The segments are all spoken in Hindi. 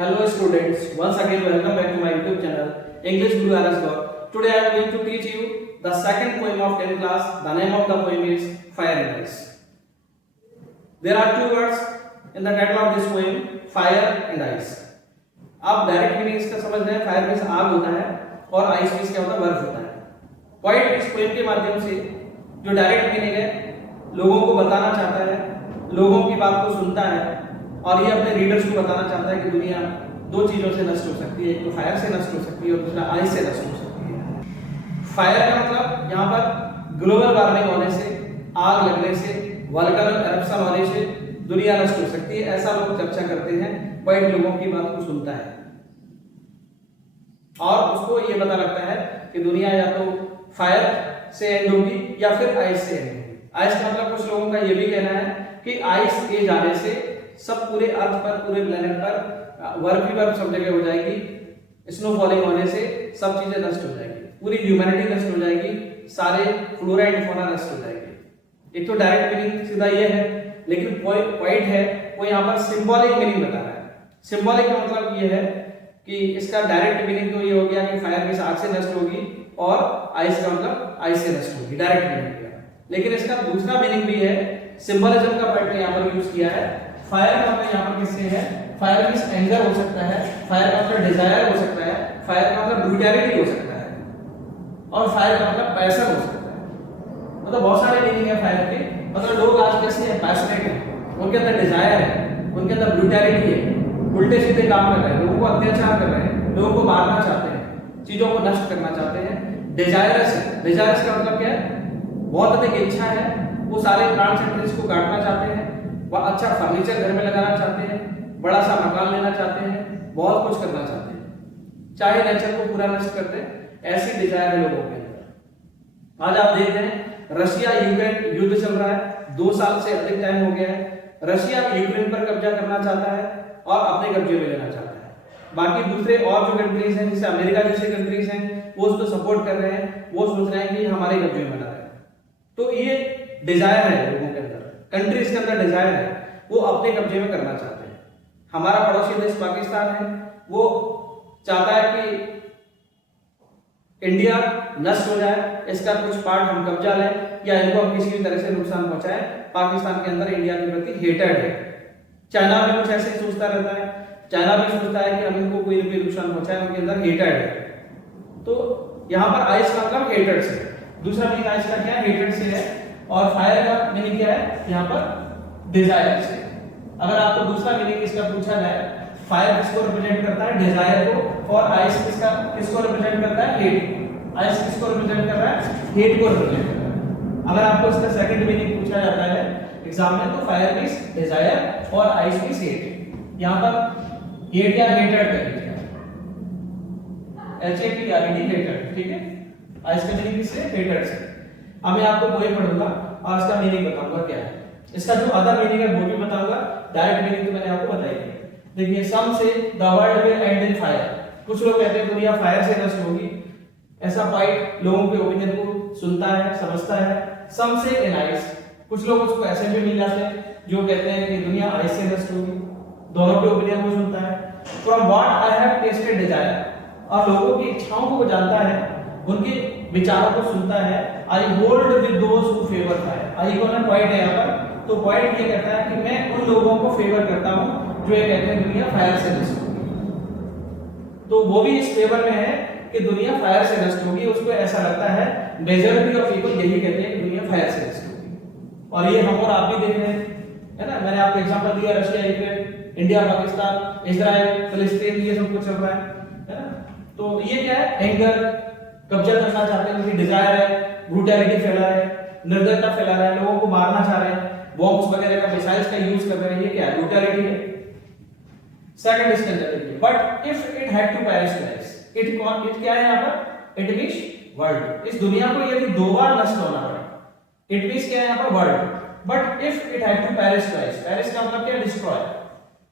Hello students, once again welcome back to my YouTube channel English Blue Arrows God. Today I am going to teach you the second poem of 10th class. The name of the poem is Fire and Ice. There are two words in the title of this poem, fire and ice. आप डायरेक्ट मीनिंग इसका समझ रहे हैं, फायर मींस आग होता है और आइस मींस क्या होता है, बर्फ होता है। पोएट इस पोएम के माध्यम से जो डायरेक्ट मीनिंग है लोगों को बताना चाहता है, लोगों की बात को सुनता है और ये अपने रीडर्स को बताना चाहता है कि दुनिया दो चीजों से नष्ट हो सकती है, एक तो फायर से नष्ट हो सकती है और दूसरा आइस से नष्ट हो सकती है। फायर का मतलब यहाँ पर ग्लोबल वार्मिंग होने से, आग लगने से, वोल्केनो एरप्शन होने से दुनिया नष्ट हो सकती है, ऐसा लोग चर्चा करते हैं। पोएट लोगों की बात को सुनता है और उसको ये पता लगता है कि दुनिया या तो फायर से एंड होगी या फिर आइस से एंड होगी। आइस का मतलब कुछ लोगों का ये भी कहना है कि आइस के जाने से सब पूरे अर्थ पर, पूरे प्लेनेट पर बर्फ ही बर्फ सब जगह हो जाएगी, स्नो फॉलिंग होने से सब चीजें नष्ट हो जाएगी, पूरी ह्यूमैनिटी नष्ट हो जाएगी, सारे फ्लोरा एंड फौना नष्ट हो जाएगी। एक तो डायरेक्ट मीनिंग सीधा ये है, लेकिन पोएट है वो यहाँ पर सिंबॉलिक मीनिंग बता रहा है। सिंबॉलिक का मतलब ये है कि इसका डायरेक्ट मीनिंग तो ये हो गया कि फायर मींस आग से नष्ट होगी और आइस का मतलब आइस से नष्ट होगी, डायरेक्ट मीनिंग किया। लेकिन इसका दूसरा मीनिंग भी है, सिंबलिज्म का पोएट ने यहाँ पर यूज किया है। फायर का मतलब यहाँ पर किससे है, फायर मींस एंगर हो सकता है, फायर का मतलब डिजायर हो सकता है, फायर का मतलब ब्रूटैलिटी हो सकता है और फायर का मतलब पैशन हो सकता है। मतलब बहुत सारे मीनिंग है फायर के। मतलब लोग आज कैसे हैं, पैशनेट हैं, उनके अंदर डिजायर है, उनके अंदर ब्रूटैलिटी है, उल्टे सीधे काम कर रहे हैं, लोगों को अत्याचार कर रहे हैं, लोगों को मारना चाहते हैं, चीजों को नष्ट करना चाहते हैं। डिजायरस है, डिजायरस का मतलब क्या है, बहुत अधिक इच्छा है, वो सारे प्लांट्स एंड ट्रीज को काटना चाहते हैं, वह अच्छा फर्नीचर घर में लगाना चाहते हैं, बड़ा सा मकान लेना चाहते हैं, बहुत कुछ करना चाहते हैं, चाहे नेचर को पूरा नष्ट कर दे, ऐसी डिजायर है लोगों के अंदर। आज आप देख रहे हैं रशिया यूक्रेन युद्ध चल रहा है, 2 साल से अधिक टाइम हो गया है। रशिया यूक्रेन पर कब्जा करना चाहता है और अपने कब्जे में लेना चाहता है। बाकी दूसरे और जो कंट्रीज हैं, जैसे अमेरिका जैसे कंट्रीज हैं, वो उसको सपोर्ट कर रहे हैं, वो सोच रहे हैं कि हमारे कब्जे में बना रहे हैं। तो ये डिजायर है लोगों के अंदर, कंट्रीज के अंदर डिजायर है, वो अपने कब्जे में करना चाहते हैं। हमारा पड़ोसी देश पाकिस्तान है, वो चाहता है कि इंडिया नष्ट हो जाए, इसका कुछ पार्ट हम कब्जा लें या इनको हम किसी भी तरह से नुकसान पहुंचाएं। पाकिस्तान के अंदर इंडिया के प्रति हेटेड है। चाइना भी कुछ ऐसे सोचता रहता है, चाइना भी सोचता है कि हम इनको कोई भी नुकसान पहुंचाएं, उनके अंदर हेटेड है। तो यहाँ पर आइस का मतलब हेटेड से, दूसरा मीनिंग आइस का क्या है, हेटेड से है। और फायर का मीनिंग क्या है, यहाँ पर डिजायर से। अगर आपको दूसरा मीनिंग इसका पूछा जाए, फायर किसको रिप्रेजेंट करता है, डिजायर को, और आइस किसको रिप्रेजेंट करता है, हेट। आइस किसको रिप्रेजेंट कर रहा है, हेट को रिप्रेजेंट कर रहा है। अगर आपको इसका सेकंड मीनिंग पूछा जाता है एग्जाम में, तो फायर मींस डिजायर और आइस मींस हेट। यहाँ पर हेट या हेटेड कर लीजिए, HATED हेटेड, ठीक है। आइस का मीनिंग किससे, हेटेड से। अब मैं आपको पोएम पढ़ूंगा और इसका मीनिंग बताऊंगा क्या है। इसका जो अदर मीनिंग है वो भी बताऊंगा, डायरेक्ट मीनिंग तो मैंने आपको बताई है। देखिए, some say the world will end in fire. कुछ लोग कहते हैं दुनिया फायर से नष्ट होगी, ऐसा पोएट लोगों के ओपिनियन को सुनता है, समझता है। सम से इन आइस, कुछ लोग उसको ऐसे भी मिल जाते हैं जो कहते हैं कि दुनिया आइस से नष्ट होगी, दोनों के ओपिनियन को सुनता है। From what I have tasted desire, और लोगों की इच्छाओं को वो जानता है, उनके विचारों को सुनता है। I hold with those who favour fire. I को ना पोएट है यहाँ पर, तो पोएट ये कहता है कि मैं उन लोगों को फेवर करता हूं जो ये कहते हैं दुनिया फायर से नष्ट होगी। तो वो भी इस फेवर में है कि दुनिया फायर से नष्ट होगी। उसको ऐसा लगता है, मेजॉरिटी ऑफ पीपल यही कहते हैं कि दुनिया फायर से नष्ट होगी। और ये हम और आप भी देख रहे हैं, है ना। मैंने आपको एग्जांपल दिया, Russia Ukraine, India Pakistan, Israel फिलिस्तीन, ये सब कुछ चल रहा है ना। तो ये क्या है, एंगर, कब्जा करना चाहते हैं, उनकी डिजायर है, ब्रूटैलिटी फैला रहे हैं, निर्दयता फैला रहे हैं, लोगों को मारना चाह रहे हैं, बॉम्ब्स वगैरह का, मिसाइल्स का यूज कर रहे हैं। ये क्या है, ब्रूटैलिटी है। सेकंड इसके अंदर देखिए, but if it had to perish twice, it क्या है यहाँ पर, इट मींस वर्ल्ड। इस दुनिया को यदि 2 बार नष्ट होना पड़े, इट मींस क्या है यहाँ पर, world. But if it had to perish twice, perish का मतलब क्या है, डिस्ट्रॉय।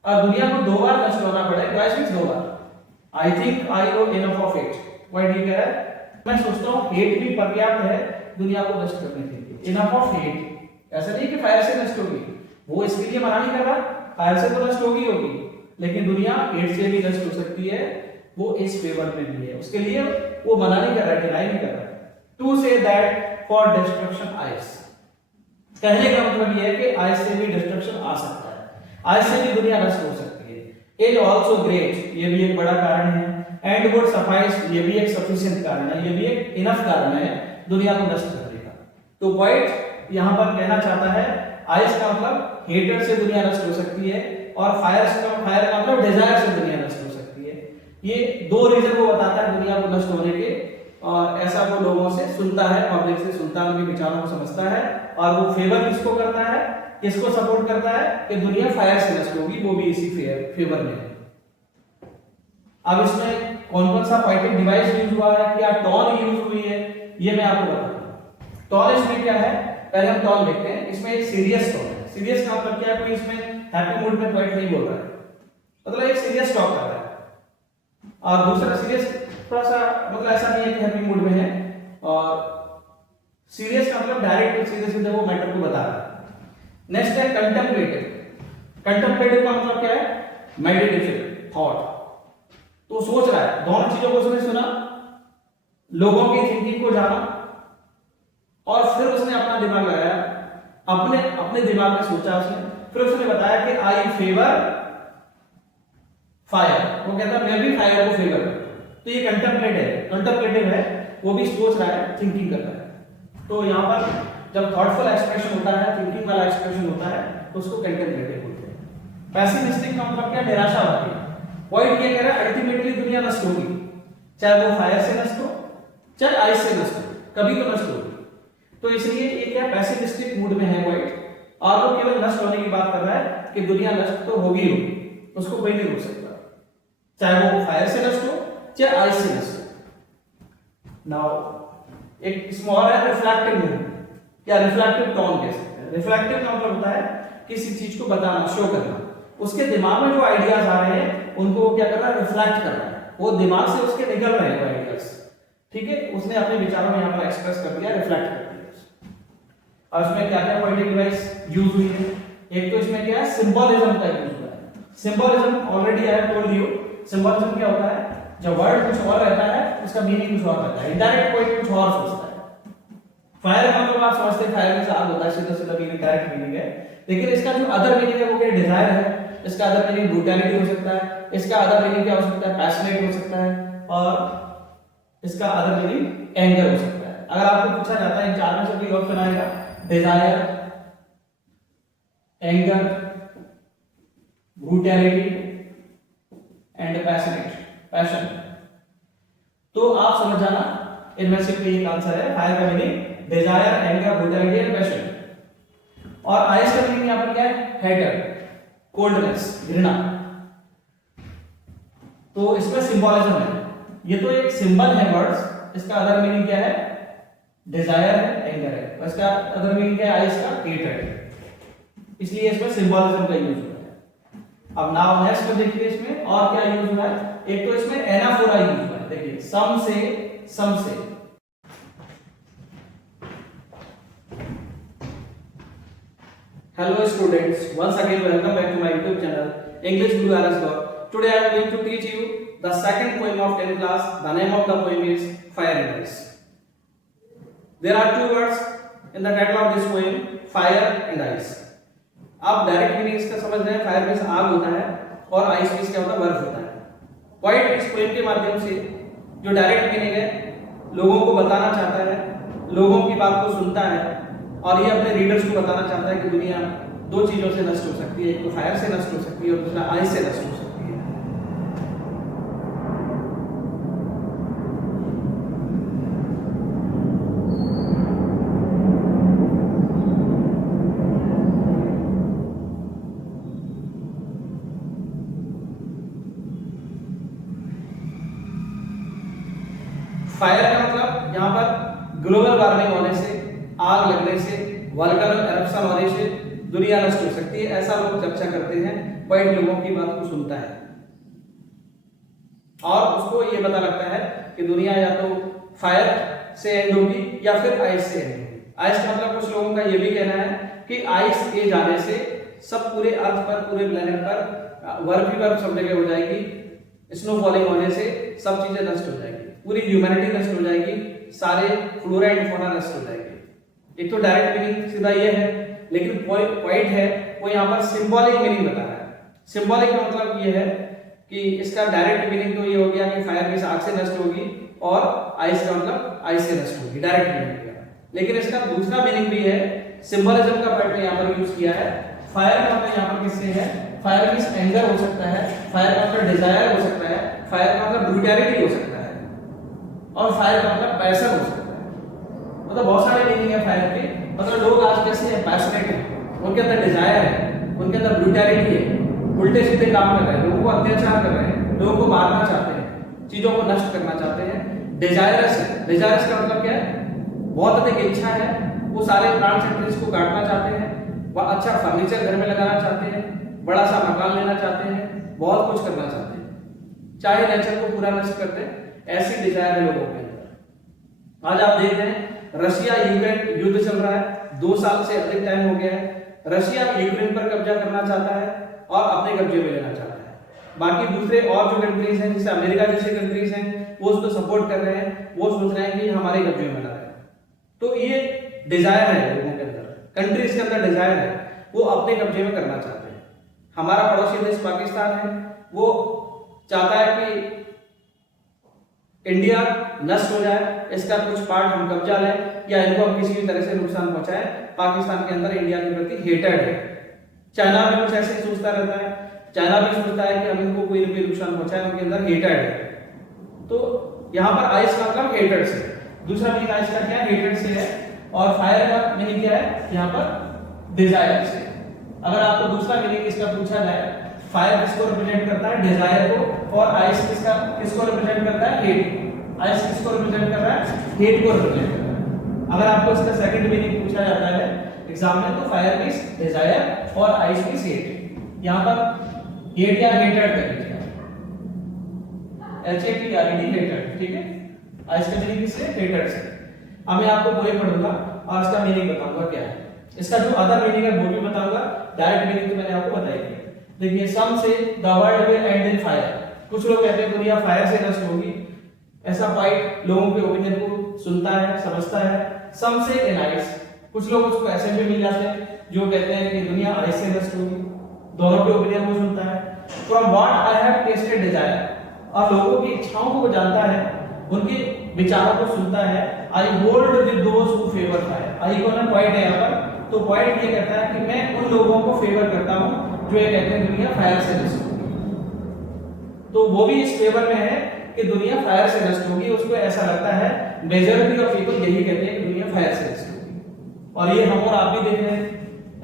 और दुनिया को 2 बार नष्ट होना पड़े, twice means 2 bar. I think I know enough of it. What do you कह रहा है, मैं सोचता हूं हेट भी पर्याप्त है दुनिया को नष्ट करने के लिए। इनफ ऑफ हेट, ऐसा नहीं कि फायर से नष्ट होगी, वो इसके लिए मना नहीं कर रहा, फायर से तो नष्ट होगी, लेकिन दुनिया हेट से भी नष्ट हो सकती है, वो इस फेवर में भी है। उसके लिए वो मना नहीं कर रहा है, डिनाई नहीं कर रहा है। To say that for destruction ice, कहने का मतलब ये है कि आइस से भी डिस्ट्रक्शन आ सकता है, आइस से भी दुनिया नष्ट हो सकती है। इज ऑल्सो ग्रेट, ये भी एक बड़ा कारण है। एंड वुड सफाइस, ये भी एक सफिशिएंट कारण है, ये भी एक इनफ कारण है दुनिया को नष्ट करने का। तो पॉइंट यहां पर कहना चाहता है आइस का मतलब हेटर से दुनिया नष्ट हो सकती है, और फायर का मतलब डिजायर से दुनिया नष्ट हो सकती है। ये दो रीजन वो बताता है दुनिया को नष्ट होने के, और ऐसा वो लोगों से सुनता है, पब्लिक से सुनता है, उनके विचारों को समझता है, और वो फेवर किसको करता है, किसको सपोर्ट करता है कि दुनिया फायर से नष्ट होगी, वो भी इसी फेवर में है। अब इसमें कौन कौन सा पोएटिक डिवाइस यूज हुआ है, क्या टोन यूज हुई है, ये मैं आपको बताता हूं। टोन इसमें क्या है, पहले हम टोन देखते हैं। इसमें एक सीरियस टोन है। सीरियस का मतलब क्या है, कोई इसमें हैप्पी मूड में पोएट नहीं बोल रहा है, मतलब एक सीरियस टॉक कर रहा है। और दूसरा सीरियस थोड़ा सा मतलब ऐसा नहीं है कि हैप्पी मूड में है, और सीरियस का मतलब डायरेक्ट सीधे सीधे वो मैटर को बता रहा है। नेक्स्ट है कंटेम्पलेटिव। कंटेम्पलेटिव का मतलब क्या है, मेडिटेशन, थॉट। तो सोच रहा है, दोनों चीजों को उसने सुना, लोगों की थिंकिंग को जाना, और फिर उसने अपना दिमाग लगाया, अपने अपने दिमाग में सोचा उसने, फिर उसने बताया कि आई फेवर फायर। वो कहता मैं भी फायर को फेवर करता हूं। तो ये कंटेम्पलेटिव है, वो भी सोच रहा है, थिंकिंग कर रहा है। तो यहां पर जब थॉटफुल एक्सप्रेशन होता है, थिंकिंग वाला एक्सप्रेशन होता है, तो उसको कंटेम्पलेटिव बोलते हैं। पैसिमिस्टिक का मतलब क्या, निराशावादी। पॉइंट ये कह रहा है अल्टीमेटली दुनिया नष्ट होगी, चाहे वो फायर से नष्ट हो, चाहे आइस से नष्ट हो, कभी तो नष्ट होगी। तो इसलिए ये क्या पैसिमिस्टिक मूड में है पॉइंट, और वो केवल नष्ट होने की बात कर रहा है कि दुनिया नष्ट तो होगी, उसको कोई नहीं रोक सकता, चाहे वो फायर से नष्ट हो, चाहे आइस से नष्ट हो। नाउ एक स्मॉल है रिफ्लेक्टिव मूड या रिफ्लेक्टिव टोन कह सकते हैं। रिफ्लेक्टिव का मतलब होता है किसी चीज को बताना, शो करना। उसके दिमाग में जो आइडियाज आ रहे हैं उनको वो क्या कर रहा है, रिफ्लेक्ट कर रहा है, वो दिमाग से उसके निकल रहे हैं वो आइडियाज, ठीक है, उसने अपने विचारों में यहाँ पर एक्सप्रेस कर दिया, रिफ्लेक्ट कर दिया। और इसमें क्या क्या पॉइंटिंग डिवाइस यूज हुई है, एक तो इसमें क्या है, सिंबोलिज्म का यूज हुआ है। Symbolism already I have told you, symbolism क्या होता है, जब वर्ड कुछ और रहता है उसका मीनिंग कुछ और रहता है, इनडायरेक्ट कोई कुछ और सोचता है। फायर का मतलब आप समझते हैं फायर में से आग होता है, सीधा सीधा मीनिंग डायरेक्ट मीनिंग है, लेकिन इसका जो अदर मीनिंग है वो क्या, डिजायर है, इसका अदर मीनिंग ब्रूटैलिटी हो सकता है, इसका अदर मीनिंग क्या हो सकता है, पैशनेट हो सकता है, और इसका अदर मीनिंग एंगर हो सकता है। अगर आपको पूछा जाता है इन चार में से कोई ऑप्शन आएगा, desire, anger, brutality and passion, तो आप समझ जाना इनमें से कोई एक आंसर है। फायर का meaning desire, anger, brutality and passion. और आइस का मीनिंग यहां पर क्या है, हेटर, कोल्डनेस, घृणा। तो इसमें सिंबोलिज्म है, ये तो एक सिंबल है वर्ड्स, इसका अदर मीनिंग क्या है, डिजायर है, एंगर है, और इसका अदर मीनिंग क्या है, आइस का हेट है, इसलिए इसमें सिंबोलिज्म का यूज हुआ है। अब नाउ नेक्स्ट में देखिए इसमें और क्या यूज हुआ है। एक तो इसमें एनाफोरा यूज हुआ है, देखिए सम से। Hello students, once again welcome back to my YouTube channel English Blue Arrows God. Today I am going to teach you the second poem of 10th class. The name of the poem is Fire and Ice. There are two words in the title of this poem, fire and ice. आप डायरेक्ट मीनिंग इसका समझ रहे हैं, फायर में से आग होता है और आइस में क्या होता है, बर्फ होता है। पॉइंट इस पोएम के माध्यम से जो डायरेक्ट मीनिंग है लोगों को बताना चाहता है, लोगों की बात को सुनता है, और ये अपने रीडर्स को बताना चाहता है कि दुनिया दो चीजों से नष्ट हो सकती है, एक तो फायर से नष्ट हो सकती है और दूसरा आइस से नष्ट हो सकती है। फायर का मतलब यहाँ पर ग्लोबल वार्मिंग होने से, आग लगने से, वोल्केनो एरप्शन होने से दुनिया नष्ट हो सकती है, ऐसा लोग चर्चा करते हैं। पॉइंट लोगों की बात को सुनता है और उसको ये पता लगता है कि दुनिया या तो फायर से एंड होगी या फिर आइस से एंड होगी। आइस का मतलब कुछ लोगों का ये भी कहना है कि आइस के जाने से सब पूरे अर्थ पर, पूरे प्लेनेट पर बर्फ ही बर्फ सब जगह हो जाएगी। स्नो फॉलिंग होने से सब चीजें नष्ट हो जाएगी, पूरी ह्यूमैनिटी नष्ट हो जाएगी, सारे फ्लोरा एंड फौना नष्ट हो जाएगी। एक तो डायरेक्ट मीनिंग सीधा ये है, लेकिन पॉइंट है वो यहाँ पर सिंबॉलिक मीनिंग बता रहा है। सिंबॉलिक का मतलब ये है कि इसका डायरेक्ट मीनिंग तो ये हो गया कि फायर किस आग से नष्ट होगी, और आइस का मतलब आइस से नष्ट होगी, डायरेक्ट मीनिंग किया। लेकिन इसका दूसरा मीनिंग भी है, सिंबलिज्म का पार्ट यहाँ पर यूज किया है। फायर का मतलब यहाँ पर किससे है, फायर मींस एंगर हो सकता है, फायर का मतलब डिजायर हो सकता है, फायर का मतलब ब्रूटैलिटी हो सकता है, और फायर का मतलब पैशन हो सकता है। मतलब बहुत सारे मीनिंग है फायर के। मतलब लोग आज कैसे हैं, पैशनेट हैं, उनके अंदर डिजायर है, उनके अंदर ब्रूटैलिटी है, उल्टे सीधे काम कर रहे हैं, लोगों को अत्याचार कर रहे हैं, लोगों को मारना चाहते हैं, चीजों को नष्ट करना चाहते हैं। डिजायरस है, डिजायरस का मतलब क्या है, बहुत अधिक इच्छा है, वो सारे प्लांट्स एंड ट्रीज को काटना चाहते हैं, वो अच्छा फर्नीचर घर में लगाना चाहते हैं, बड़ा सा मकान लेना चाहते हैं, बहुत कुछ करना चाहते हैं, चाहे नेचर को पूरा नष्ट करते हैं, ऐसी डिजायर है लोगों के अंदर। आज आप देख रहे हैं रशिया यूक्रेन युद्ध चल रहा है, 2 साल से अधिक टाइम हो गया है। रशिया यूक्रेन पर कब्जा करना चाहता है और अपने कब्जे में लेना चाहता है। बाकी दूसरे और जो कंट्रीज हैं, जैसे अमेरिका जैसे कंट्रीज हैं, वो उसको सपोर्ट कर रहे हैं, वो सोच रहे हैं कि हमारे कब्जे में ला रहे हैं। तो ये डिजायर है लोगों के अंदर, कंट्रीज के अंदर डिजायर है, वो अपने कब्जे में करना चाहते हैं। हमारा पड़ोसी देश पाकिस्तान है, वो चाहता है कि इंडिया नष्ट हो जाए, इसका कुछ पार्ट हम कब्जा लें, या इनको हम किसी भी तरह से नुकसान पहुंचाएं। पाकिस्तान के अंदर इंडिया के प्रति हेटेड है। चाइना भी कुछ ऐसे सोचता रहता है, चाइना भी सोचता है कि हम इनको कोई ना कोई नुकसान पहुंचाएं, उनके अंदर हेटेड है। तो यहाँ पर आइस का मतलब हेटेड से, दूसरा मीनिंग आइस का क्या है, हेटेड से है, और फायर का मीनिंग क्या है यहाँ पर, डिजायर से। अगर आपको दूसरा मीनिंग इसका पूछा जाए, फायर किसको रिप्रेजेंट करता है, डिजायर को, और आइस किसको रिप्रेजेंट करता है, हेट। आइस किसको रिप्रेजेंट कर रहा है, हेट को रिप्रेजेंट कर रहा है। अगर आपको इसका सेकंड मीनिंग पूछा जाता है एग्जाम में, तो फायर मींस डिजायर और आइस मींस हेट। यहाँ पर हेट या हेटेड कर लीजिए, HATED हेटेड, ठीक है। आइस का मीनिंग किससे, हेटेड से। अब मैं आपको पोएम पढ़ूंगा और इसका मीनिंग बताऊंगा क्या है। इसका जो अदर मीनिंग है वो भी बताऊंगा, डायरेक्ट मीनिंग तो मैंने आपको बताई है। देखिए, some say the world will end in fire. कुछ लोग कहते हैं दुनिया फायर से नष्ट होगी, ऐसा पॉइंट लोगों के ओपिनियन को सुनता है, समझता है। सम से इन आइस, कुछ लोग उसको ऐसे भी मिल जाते हैं जो कहते हैं कि दुनिया आइस से नष्ट होगी, दोनों के ओपिनियन को सुनता है। From what I have tasted desire, और लोगों की इच्छाओं को वो जानता है, उनके विचारों को सुनता है। I hold with those who favour fire. I को ना पॉइंट है यहाँ पर, तो पॉइंट ये कहता है कि मैं उन लोगों को फेवर करता हूं जो ये कहते हैं दुनिया फायर से नष्ट होगी। तो वो भी इस फेवर में है कि दुनिया फायर से नष्ट होगी। उसको ऐसा लगता है, मेजॉरिटी ऑफ पीपल यही कहते हैं कि दुनिया फायर से नष्ट होगी। और ये हम और आप भी देख रहे हैं,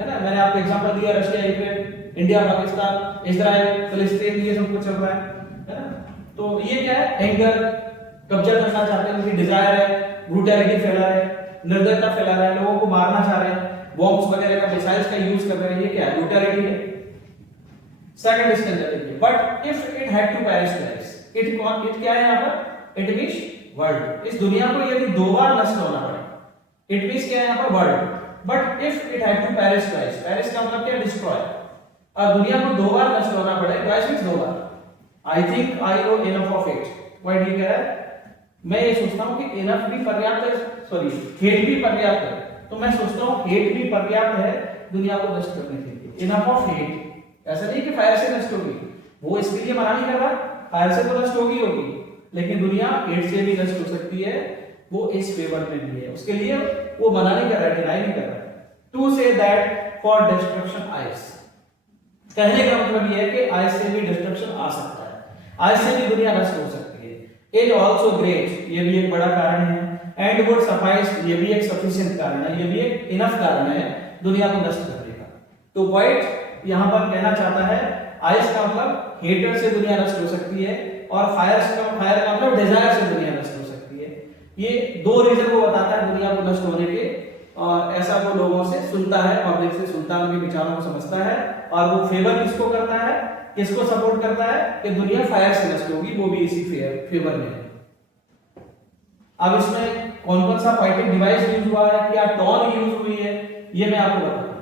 है ना। मैंने आपको एग्जांपल दिया, Russia Ukraine, India Pakistan, Israel, फिलिस्तीन, ये सब कुछ चल रहा है ना। तो ये क्या है, एंगर, कब्जा करना चाहते हैं, उनकी डिजायर है, ब्रूटैलिटी फैला रहे हैं, निर्दयता फैला रहे हैं, लोगों को मारना चाह रहे हैं, बॉम्ब्स वगैरह का, मिसाइल्स का यूज कर रहे हैं। ये क्या है, ब्रूटैलिटी है। सेकंड इसके अंदर देखिए, but if it had to perish twice, it क्या है यहाँ पर, इट मींस वर्ल्ड। इस दुनिया को यदि 2 बार नष्ट होना पड़े, इट मींस क्या है यहाँ पर, world. But if it had to perish twice, perish का मतलब क्या है, डिस्ट्रॉय। और दुनिया को 2 बार नष्ट होना पड़े, twice means 2 bar. I think I know enough of it. What he कह रहा है, मैं ये सोचता हूं कि इनफ भी पर्याप्त है, सॉरी हेट भी पर्याप्त है। तो मैं सोचता हूं हेट भी पर्याप्त है दुनिया को नष्ट करने के लिए। इनफ ऑफ हेट, ऐसा नहीं कि फायर से नष्ट होगी, वो इसके लिए मना नहीं कर रहा, फायर से तो नष्ट होगी, लेकिन दुनिया हेट से भी नष्ट हो सकती है, वो इस फेवर में भी है, उसके लिए वो मना नहीं कर रहा है, डिनाई नहीं कर रहा है। To say that for destruction ice, कहने का मतलब ये है कि आइस से भी डिस्ट्रक्शन आ सकता है, आइस से भी दुनिया नष्ट हो सकती है। इज ऑल्सो ग्रेट, ये भी एक बड़ा कारण है। एंड वुड सफाइस, ये भी एक सफिशिएंट कारण है, ये भी एक इनफ कारण है दुनिया को नष्ट करने का। तो पॉइंट यहां पर कहना चाहता है, आइस का मतलब हेटर से दुनिया नष्ट हो सकती है, और फायर का मतलब डिजायर से दुनिया नष्ट हो सकती है। ये 2 रीजन वो बताता है दुनिया को नष्ट होने के, और ऐसा वो लोगों से सुनता है, पब्लिक से सुनता है, उनके विचारों को समझता है, और वो फेवर किसको करता है, किसको सपोर्ट करता है कि दुनिया फायर से नष्ट होगी, वो भी इसी फेवर में है। अब इसमें कौन कौन सा पोएटिक डिवाइस यूज हुआ है, क्या टोन यूज हुई है, ये मैं आपको बताऊंगा।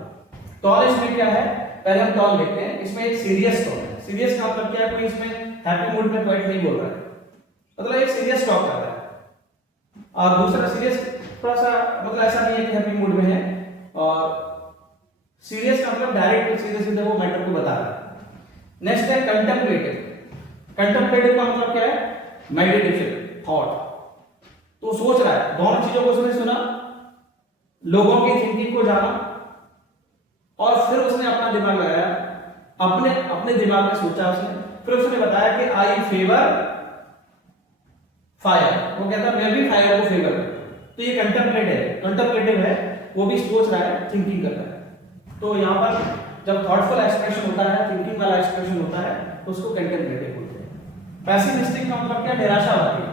टोन इसमें क्या है, पहले हम टोन देखते हैं। इसमें एक सीरियस टोन है। सीरियस का मतलब क्या है, कोई इसमें हैप्पी मूड में पोएट नहीं बोल रहा है, मतलब एक सीरियस टॉक कर रहा है। और दूसरा सीरियस थोड़ा सा मतलब ऐसा नहीं है कि हैप्पी मूड में है, और सीरियस का मतलब डायरेक्ट सीधे सीधे वो मैटर को बता रहा है। नेक्स्ट है कंटेम्पलेटिव। कंटेम्पलेटिव का मतलब क्या है, मेडिटेशन, थॉट। तो सोच रहा है, दोनों चीजों को उसने सुना, लोगों की थिंकिंग को जाना, और फिर उसने अपना दिमाग लगाया, अपने अपने दिमाग में सोचा उसने, फिर उसने बताया कि आई फेवर फायर। वो कहता है मैं भी फायर को फेवर। तो ये कंटेम्पलेटिव है, वो भी सोच रहा है, थिंकिंग कर रहा है। तो यहाँ पर जब थॉटफुल एक्सप्रेशन होता है, थिंकिंग वाला एक्सप्रेशन होता है, तो उसको कंटेम्पलेटिव बोलते हैं। पैसिमिस्टिक का मतलब क्या, निराशावादी।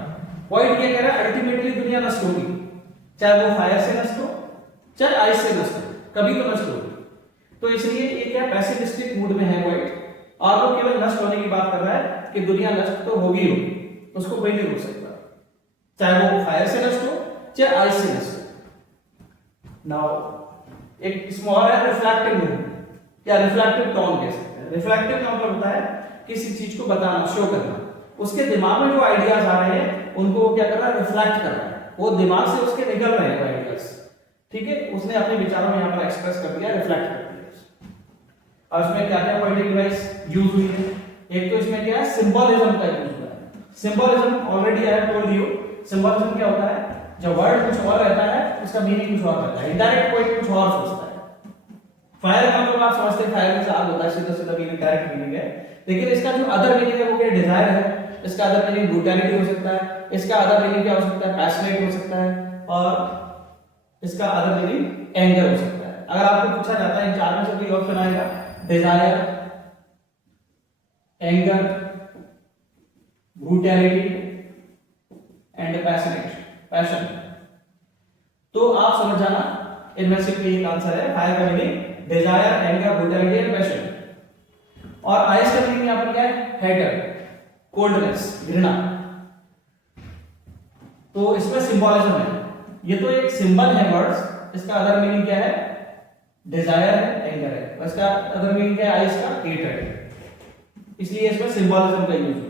पॉइंट ये कह रहा है अल्टीमेटली दुनिया नष्ट होगी, चाहे वो फायर से नष्ट हो, चाहे आइस से नष्ट हो, कभी तो नष्ट होगी। तो इसलिए ये क्या पैसिमिस्टिक मूड में है पॉइंट, और वो केवल नष्ट होने की बात कर रहा है कि दुनिया नष्ट तो होगी होगी, उसको कोई नहीं रोक सकता, चाहे वो फायर से नष्ट हो, चाहे आइस से नष्ट हो। नाउ एक स्मॉल है रिफ्लेक्टिव मूड या रिफ्लेक्टिव टोन कह सकते हैं। रिफ्लेक्टिव का मतलब होता है किसी चीज को बताना, शो करना। उसके दिमाग में जो आइडियाज आ रहे हैं उनको वो क्या कर रहा है, रिफ्लेक्ट कर रहा है, वो दिमाग से उसके निकल रहे हैं आइडियाज, ठीक है, उसने अपने विचारों में यहाँ पर एक्सप्रेस कर दिया, रिफ्लेक्ट कर दिया। और इसमें क्या क्या पोएटिक डिवाइस यूज हुई है, एक तो इसमें क्या है, सिंबलिज्म का यूज हुआ है। Symbolism already I have told you, symbolism क्या होता है, जब वर्ड कुछ और रहता है उसका मीनिंग कुछ और रहता है, इनडायरेक्ट पोएट कुछ और सोचता है। फायर का मतलब आप समझते हैं फायर में से आग होता है, सीधा सीधा मीनिंग डायरेक्ट मीनिंग है, लेकिन इसका जो अदर मीनिंग है वो क्या, डिजायर है, इसका अदर मीनिंग ब्रूटैलिटी हो सकता है, इसका अदर मीनिंग क्या हो सकता है, पैशनेट हो सकता है, और इसका अदर मीनिंग एंगर हो सकता है। अगर आपको पूछा जाता है इन चार में से कोई ऑप्शन आएगा, desire, anger, brutality and passion, तो आप समझ जाना इनमें से कोई एक आंसर है। फायर का meaning desire, anger, brutality and passion. और आइस का मीनिंग यहां पर क्या है, हेटर, कोल्डनेस, घृणा। तो इसमें सिंबलिज्म है, ये तो एक सिंबल है वर्ड्स, इसका अदर मीनिंग क्या है, डिजायर है, एंगर है, इसका अदर मीनिंग क्या है, आइस का हेटर है, इसलिए इसमें सिंबलिज्म का यूज हुआ है।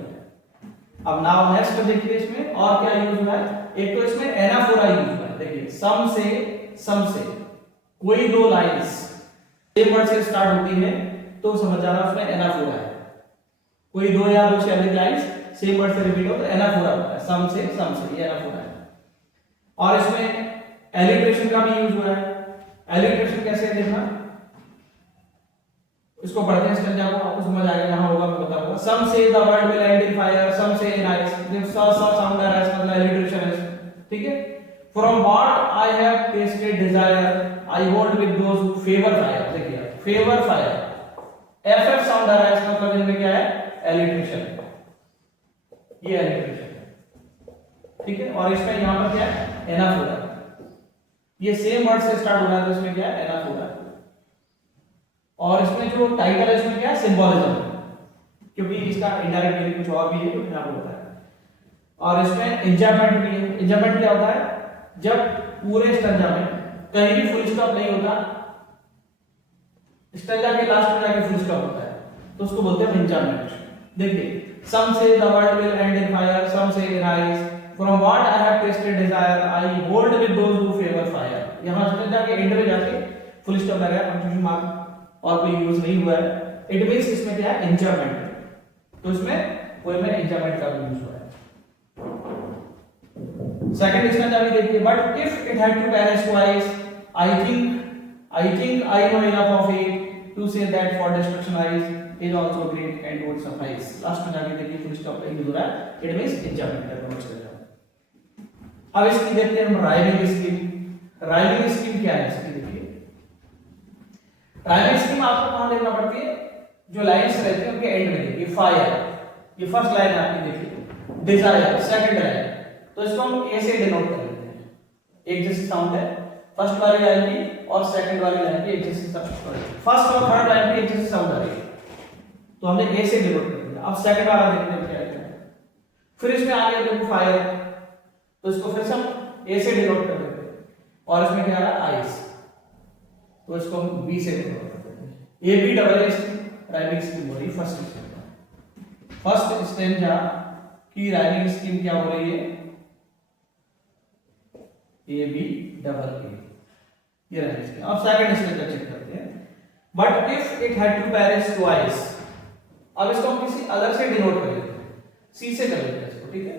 अब नाउ नेक्स्ट देखिए इसमें और क्या यूज हुआ है। एक तो इसमें एनाफोरा यूज हुआ है। देखिए सम से कोई दो लाइंस सेम वर्ड से स्टार्ट होती है तो समझ जाना उसमें एनाफोरा है। कोई दो या दो से अधिक लाइंस सेम वर्ड से रिपीट हो तो एनाफोरा होता है, सम से ये एनाफोरा है। और इसमें एलिट्रेशन का भी यूज हुआ है। एलिट्रेशन कैसे है देखना, इसको पढ़ते हैं स्टेंजा को, आपको समझ आएगा, यहां होगा मैं बताऊंगा। Some say the world will end in fire, some say in ice, this sound as मतलब एलिट्रेशन है, ठीक है। From what I have tasted desire I hold with those who favour fire, देखिए फेवर फायर, एफ साउंड आ रहा है, इसका मतलब इनमें क्या है, एलिट्रेशन, ये एलिट्रेशन है, ठीक है। और इसमें यहां पर क्या है, एनाफोरा, ये सेम वर्ड से स्टार्ट हो रहा है तो इसमें क्या है, एनाफोरा। और इसमें जो टाइटल है इसमें क्या है, सिंबलिज्म, क्योंकि इसका इनडायरेक्ट मीनिंग कुछ और भी है तो यहां पर होता है। और इसमें इंजॉयमेंट भी है। इंजॉयमेंट क्या होता है, जब पूरे स्टेंजा में कहीं भी फुल स्टॉप नहीं होता, स्टेंजा के लास्ट में जाके फुल स्टॉप होता है तो उसको बोलते हैं इंजॉयमेंट। देखिए some say the world will end in fire, some say in ice, from what I have tasted desire I hold with those who favour fire. यहां स्टेंजा के एंड में जाके फुल स्टॉप लगाया, पंक्चुएशन मार्क और कोई यूज नहीं हुआ है, इट मींस इसमें क्या है, एंजॉयमेंट, तो इसमें पोएम में एंजॉयमेंट का यूज हुआ है। सेकंड इसका भी देखिए, but if it had to perish twice I think I know enough of it to say that for destruction ice is also great and would suffice. Last में जाके देखिए फुल स्टॉप यूज हो रहा है, इट मींस एंजॉयमेंट का समझ कर जाओ। अब इसकी देखते हैं हम राइमिंग स्कीम। राइमिंग स्कीम क्या है इसकी, देखिए राइमिंग स्कीम आपको कहां देखना पड़ती है, जो लाइंस रहती है उनके एंड में देखिए, फायर ये फर्स्ट लाइन आपकी देखिए, डिजायर सेकंड लाइन, तो इसको हम ए से डिनोट कर लेते हैं, एक जैसी साउंड है फर्स्ट वाली लाइन की और सेकंड वाली लाइन की एक जैसी साउंड, फर्स्ट और थर्ड लाइन की एक जैसी साउंड आ रही है तो हमने ए से डिनोट कर दिया। अब सेकंड वाला देखते हैं क्या है, फिर इसमें आ गया देखो फायर, तो इसको फिर से हम ए से डिनोट कर देते हैं, और इसमें क्या आ रहा है, आइस, तो इसको हम बी से डिनोट कर देते हैं। A B double A rhyming scheme हो रही है फर्स्ट स्टेंजा की राइमिंग स्कीम क्या हो रही है, ए बी डबल ए, ये राइमिंग स्कीम। अब सेकंड स्टेंजा चेक करते हैं। But if it had to perish twice, अब इसको हम किसी अदर से डिनोट कर लेते हैं, सी से कर लेते हैं इसको, ठीक है।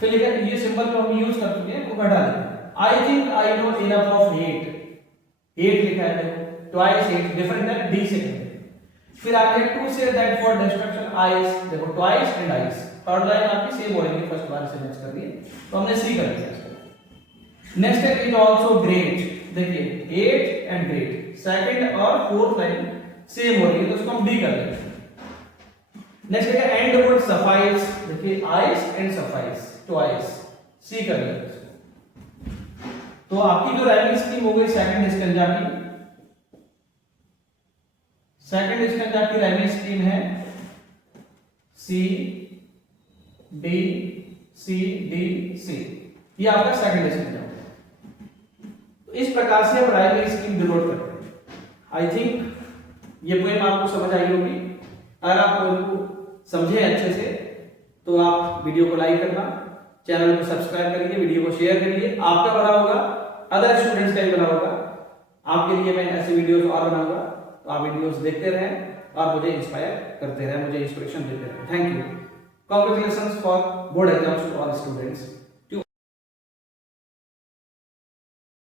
फिर लिखा ये सिंबल को हम यूज कर चुके हैं, वो घटा लेते हैं। आई think I know enough of 8 लिखा है देखो, ट्वाइस 8 डिफरेंट है, डी से करेंगे। फिर आगे to say that for destruction ice, देखो twice and ice, third line आपकी सेम हो रही है, फर्स्ट बार से मैच कर रही है, तो हमने सी कर दिया इसको। नेक्स्ट है इट आल्सो ग्रेट, देखिए 8 एंड ग्रेट, सेकंड और फोर्थ लाइन सेम हो रही है, तो उसको हम डी कर लेते हैं। नेक्स्ट है एंड वुड सफाइस, देखिए आइस एंड सफाइस ट्वाइस, सी कर लेते हैं। तो आपकी जो राइमिंग स्कीम हो गई सेकंड स्टेंजा की, सेकंड स्टेंजा की राइमिंग स्कीम है C D C D C, ये आपका सेकंड स्टेंजा। तो इस प्रकार से आप राइमिंग स्कीम डिनोट करते हैं। आई थिंक ये पोएम आपको समझ आई होगी। अगर आप पोएम को समझे अच्छे से तो आप वीडियो को लाइक करना, चैनल को सब्सक्राइब करिए, वीडियो को शेयर करिए। आपका भला होगा, अदर स्टूडेंट्स का भी भला होगा। आपके लिए मैं ऐसे वीडियोस और बनाऊंगा, तो आप वीडियोस देखते रहें और मुझे इंस्पायर करते रहें, मुझे इंस्पिरेशन देते रहें। Thank you. Congratulations for board exams to all students.